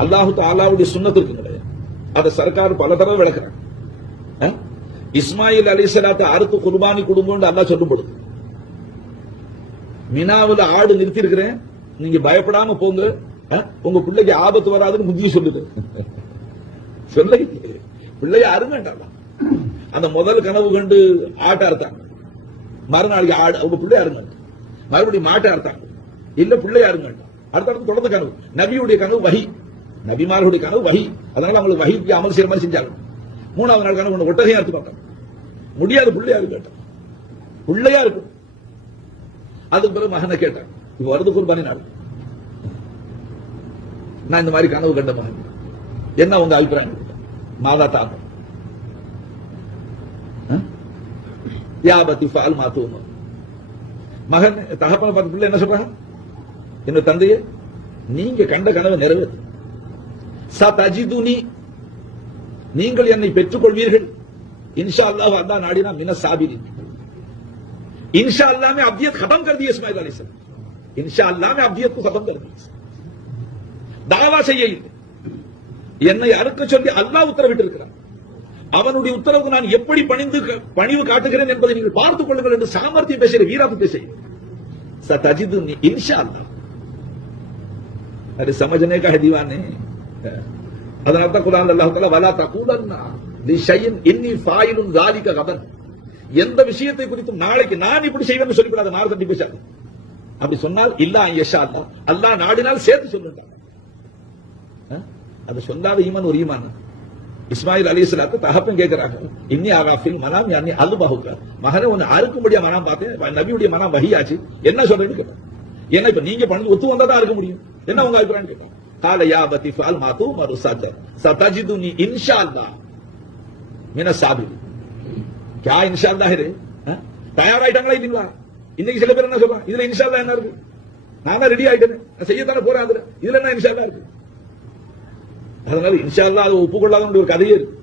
அல்லாஹு தாலாவுடைய சுன்னத்திற்கு கிடையாது. அதை சர்க்கார் பல தடவை விளக்குறாங்க. இஸ்மாயில் அலைஹிஸ்ஸலாத்தை அறுத்து குர்பானி கொடுங்கன்னு அல்லாஹ் சொல்லும் பொழுது மினாவுல ஆடு நிறுத்தி இருக்கிறேன், நீங்க பயப்படாம போங்க, உங்க பிள்ளைக்கு ஆபத்து வராதுன்னு முந்தி சொல்லுது. சொல்ல பிள்ளைய அருங்கண்டாங்க. அந்த முதல் கனவு கண்டு ஆட்டை அறுத்தாங்க, மறுநாளைக்கு ஆடு அவங்க பிள்ளைய அருங்க, மறுபடியும் மாட்டை அறுத்தாங்க, இல்ல பிள்ளைய அருங்கண்டாங்க. அடுத்த தொடர்ந்து கனவு, நபியுடைய கனவு வஹி, நபிமார்களுடைய கனவு வஹி, அதனால அவங்களுக்கு வஹிக்கு அமல் செய்யற மாதிரி செஞ்சாங்க. மூணாவது நாள் கனவு ஒட்டகையா அறுத்து பார்த்தாங்க, முடியாது பிள்ளையா இருக்கு, பிள்ளையா இருக்கும். அதுக்கு பிறகு மகனை கேட்டாங்க, இப்ப வருது குர்பானி நாள், நான் இந்த மாதிரி கனவு கண்ட மகன், என்ன உங்க அபிப்பிராயம்? மாதா தாங்க யாபத்தி ஃபால் மாத்துவ மகன் தகப்பன பார்த்த பிள்ளை என்ன சொல்றாங்க? என்ன தந்தையே, நீங்க கண்ட கனவு நிறைவேறு, சதஜிதுனி, நீங்கள் என்னை பெற்றுக் கொள்வீர்கள், इंशा अल्लाह अल्लाह नाडीना मिन साबिरीन, इंशा अल्लाह में अब्दियत खत्म कर दी इस्माइल अलैहिस्सलाम, इंशा अल्लाह में अब्दियत को खत्म कर दी. தாவா செய்ய இல்லை, என்னை அறுக்க சொல்லி அல்லாஹ் உத்தரவிட்டிருக்கிறார், அவனுடைய உத்தரவுக்கு நான் எப்படி பணிவு காட்டுகிறேன் என்பதை நீங்கள் பார்த்துக் கொள்ளுங்கள் என்று சாமர்த்தியம் பேசுகிற வீராபத்தை செய்ய सतजिदुनी इंशाअल्लाह. अरे समझने का है दीवाने. அதனால தான் குர்ஆன்ல அல்லாஹ் தஆலா வலா தகூலன்னா லிஷைஇன் இன்னி ஃபாயிலுன் ஸாலிக கதன், எந்த விஷயத்தை குறித்தும் நாளைக்கு நான் இப்படி செய்வேன்னு சொல்லிக்கூடாது, நாளை தட்டி பேசாது. அப்படி சொன்னால் இல்லா யஷா அல்லாஹ், அல்லாஹ் நாடினால் சேர்த்து சொல்லுங்க. அது சொல்லாத ஈமான் ஒரு ஈமான். இஸ்மாயில் அலைஹிஸ்ஸலாத்து தகப்பன் கேட்கிறாங்க, இன்னி ஆகாஃபில் மனாம் யானி அல்பாஹுக்கா, மகனே உன்னை அறுக்கும்படியா மனாம் பார்த்தேன், நபியுடைய மனாம் வஹியாச்சு, என்ன சொல்றேன்னு கேட்டான். ஏன்னா இப்ப நீங்க பண்ணி ஒத்து வந்தா தான் இருக்க முடியும், என்ன உங்க அபிப்பிராயம் கேட்டான். கால யா பத்தி ஃபால் மாது மரு சஜ சதஜிதுனி இன்ஷாஅல்லாஹ் மின சாபிரி. क्या இன்ஷாஅல்லாஹ் ரே, தயாராயிட்டாங்களா இல்லீங்களா? இன்னைக்கு சில பேர் என்ன சொல்றாங்க, இதுல இன்ஷாஅல்லாஹ் என்ன இருக்கு, நான் தான் ரெடி ஆயிட்டேன், செய்யத்தானே போறேன், இதுல என்ன இன்ஷாஅல்லாஹ் இருக்கு? அதனால இன்ஷா அல்லாஹ் அது ஒப்புக்கொள்ளாத ஒரு கதையே இருக்கு.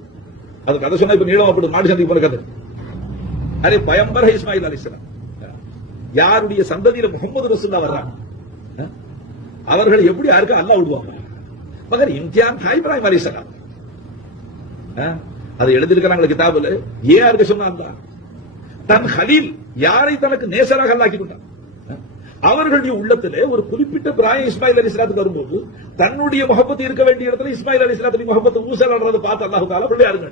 அது கதை சொன்னா இப்ப நீளம் அப்படி மாடி சந்தைக்கு போன கதை. அரே பயம்பர இஸ்மாயில் அலைஹிஸ்ஸலாம், யாருடைய சந்ததியில முகமது ரசூலுல்லாஹ் வர்றாங்க, அவர்கள் எப்படி யாருக்கு அல்லாஹ் விடுவாங்க? மகர் இம்தியான் தா இப்ராஹிம் அலைஹிஸ்ஸலாம், அதை எழுதியிருக்கிறாங்க கிதாபுல. ஏன் யாருக்கு சொன்னா, தன் ஹலீல் யாரை தனக்கு நேசராக அல்லாஹ் கொண்டான், அவர்களுடைய உள்ளத்திலே ஒரு குறிப்பிட்ட பிராயம் இஸ்மாயில் அலைஹிஸ்ஸலாத்துக்கு வரும்போது தன்னுடைய முஹப்பத் இருக்க வேண்டிய இடத்துல இஸ்மாயில் அலைஹிஸ்ஸலாத்துடைய முஹப்பத் ஊசலாடுறத பார்த்து அல்லாஹ் தஆலா பிள்ளையாருங்க.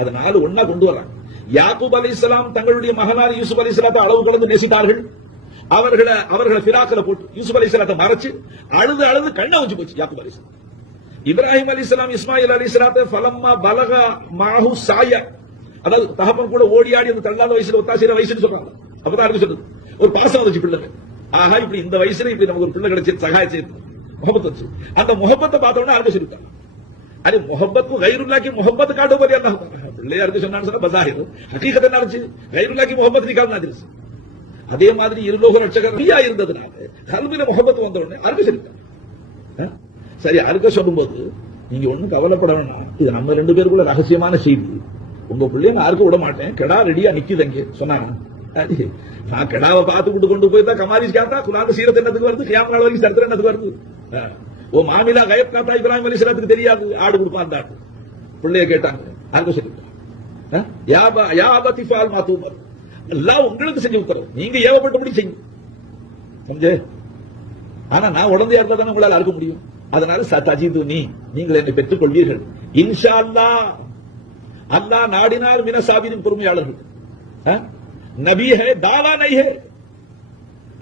அதனால ஒண்ணா கொண்டு வராங்க. யாக்கூப் அலைஹிஸ்ஸலாம் தங்களுடைய மகனார் யூசுப் அலைஹிஸ்ஸலாத்தை அளவு கடந்து நேசித்தார்கள். அவர்களை ஃபிராக்ல போட்டு யூசுப் அலைஹிஸ்ஸலாத்தை மறைச்சு அழுது அழுது கண்ணை வச்சு போச்சு யாக்கூப் அலைஹிஸ்ஸலாம். இப்ராஹிம் அலைஹிஸ்ஸலாம் இஸ்மாயில் அலைஹிஸ்ஸலாத்தை ஃபலம்மா பலகா மாஹு சாய, அதாவது தகப்பன் கூட ஓடி ஆடி அந்த தள்ளாத வயசுல ஒத்தாசிற வயசுன்னு சொல்றாங்க. அப்பதான் இருக்கு சொல்றது, ஒரு பாசம் வந்துச்சு பிள்ளை. ஆஹா, இப்படி இந்த வயசுல இப்படி நமக்கு ஒரு பிள்ளை கிடைச்சி சகாய செய்து முகப்பத் வச்சு அந்த முகப்பத்தை பார்த்தோம்னா அருக சொல்லிட்டாங்க. अरे मोहब्बत को गैरुल्लाह की मोहब्बत काटो बोले अल्लाह பிள்ளையா இருக்கு சொன்னா பசாஹிர் ஹகீகத் என்ன இருந்துச்சு, गैरुल्लाह की मोहब्बत निकालना दिल. அதே மாதிரி இருலோக ரட்சகர் நபியா இருந்ததுனால கல்வியில முகப்பத் வந்த உடனே அருக சொல்லிட்டாங்க. சரி, அருக சொல்லும்போது நீங்க ஒண்ணும் கவலைப்பட வேணாம், இது நம்ம ரெண்டு பேருக்குள்ள ரகசியமான செய்தி, உங்க பிள்ளைய நான் அறுக்க விட மாட்டேன், கெடா ரெடியா நிக்குதுங்க சொன்னாங்க. நான் கெடாவை பார்த்து கொண்டு போய் தான் கமாரிஸ் கேட்டா குரான் சீரத் என்னதுக்கு வருது, கியாமத் நாள் வரைக்கும் சரித்திரம் என்னதுக்கு வருது. ஓ மாமிலா கயப் காத்தா இப்ராஹிம் அலைஹிஸ்ஸலாத்துக்கு தெரியாது, ஆடு கொடுப்பான் அந்த ஆடு. பிள்ளைய கேட்டாங்க, அங்க சொல்லிட்டாங்க யா அபதி ஃபால் மா துமர், அல்லாஹ் உங்களுக்கு செஞ்சு உத்தரவு, நீங்க ஏவப்பட்டபடி செய்யுங்க. समझे? ஆனா நான் உடந்தையா இருந்தா தானே உங்களால் அறுக்க முடியும். அதனால சதஜிதுனி, நீங்கள் என்னை பெற்றுக் கொள்வீர்கள், இன்ஷா அல்லாஹ், அல்லாஹ் நாடினார் மின சாபிரின் பொறுமையாளர்கள். நபி है दावा नहीं है,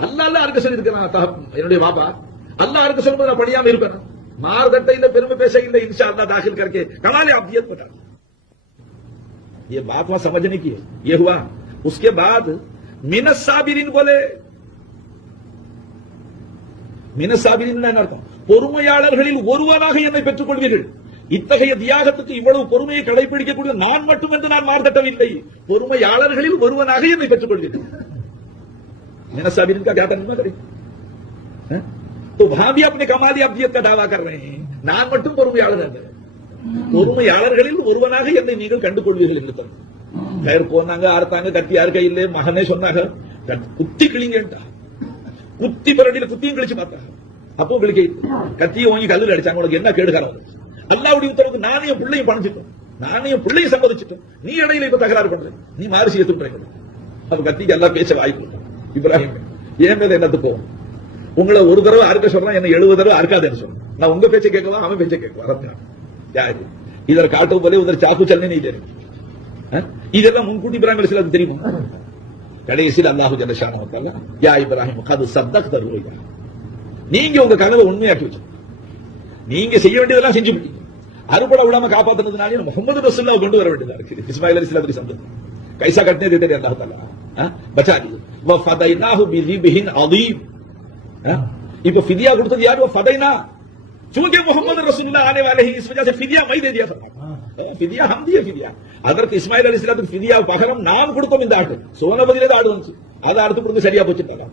அல்லாஹ் அறுக்க சொல்லி இருக்கிறான் என்னுடைய பாபா, அல்லாஹ் அறுக்க சொல்லும்போது நான் படியாம இருப்பேன், மார்தட்டையில பெருமை பேச இல்லை, इंशा अल्लाह दाखिल करके कमाल अब्दियत बता. ये बात वहां समझने की है. ये हुआ. उसके बाद मिनस साबिरीन बोले, மினஸ் சாபிரின் என்ன அர்த்தம்? பொறுமையாளர்களில் ஒருவனாக என்னை பெற்றுக் கொள்வீர்கள். இத்தகைய தியாகத்துக்கு இவ்வளவு பொறுமையை கடைபிடிக்கக்கூடிய நான் மட்டும் என்று நான் மார்த்தட்டவில்லை, பொறுமையாளர்களில் ஒருவனாக என்னை பெற்றுக் கொள்வீர்கள். मिनस साबिरीन का क्या तर्जुमा करें? तो वहां भी अपने कमाली अब्दियत का दावा कर रहे हैं, நான் மட்டும் பொறுமையாளர், பொறுமையாளர்களில் ஒருவனாக என்னை நீங்கள் கண்டு கொள்வீர்கள் என்று சொன்னாங்க. கயிறு போனாங்க, அறுத்தாங்க, கத்தி யாருக்கா இல்லை, மகனே சொன்னாங்க குத்தி கிளிங்கட்டா, குத்தி பரடியில குத்தியும் கழிச்சு பார்த்தாங்க. அப்போ உங்களுக்கு கத்தியை வாங்கி கல்லுல அடிச்சாங்க, உனக்கு என்ன கேடுகாரம்? அல்லாஹ்வுடைய உத்தரவுக்கு நானே என் பிள்ளையும் பணிச்சிட்டோம், நானே என் பிள்ளையும் சம்மதிச்சிட்டோம், நீ இடையில இப்ப தகராறு பண்ற, நீ மாரிசியை துப்புற. அப்ப கத்திக்கு எல்லாம் பேச வாய்ப்பு. இப்ராஹிம் ஏன் மேல என்னத்து போவோம்? உங்களை ஒரு தடவை அறுக்க சொல்றான், என்ன 70 தடவை அறுக்காதுன்னு சொல்றேன். நான் உங்க பேச்சை கேட்கலாம், அவன் பேச்சை கேட்கலாம். யாரு இதற்கு காட்டும் போதே உதர் சாக்கு சல்னே நீ தெரியும். இதெல்லாம் முன்கூட்டி இப்ராஹிம் அலைஹிஸ்ஸலாம் தெரியுமா? கடைசியில் அல்லாஹு ஜல்ல ஷானஹு வ தஆலா யா இப்ராஹிம் கத் சத்தக்த ருயா, நீங்க உங்க கனவை உண்மையாக்கி வச்சு, நீங்க செய்ய வேண்டியதெல்லாம் செஞ்சு விட்டீங்க. அறுபடை விடாம காப்பாத்துனதுனால முஹம்மது ரசூலுல்லாஹ் கொண்டு வர வேண்டியதா இருக்கு. இஸ்மாயில் அலைஹிஸ்ஸலாத்துக்கு சந்ததி கைசா கட்டனே தேते अल्लाह ताला बचा दिए व फदैनाहु बिज़िबहिन अज़ीम. இப்போ ஃபிதியா கொடுத்தது யார்? ஃபதைனா. चूंकि मोहम्मद रसूलुल्लाह आने वाले हैं, इस वजह से फिदिया मैं दे दिया था. फिदिया हम दिए. फिदिया அதற்கு இஸ்மாயில் அலைஹிஸ்ஸலாத்துக்கு ஃபிதியா பகரம் நாம் கொடுத்தோம். இந்த ஆடு சோன பதிலே ஆடு வந்து அதை அறுத்து கொடுத்து சரியா போச்சுட்டாங்க.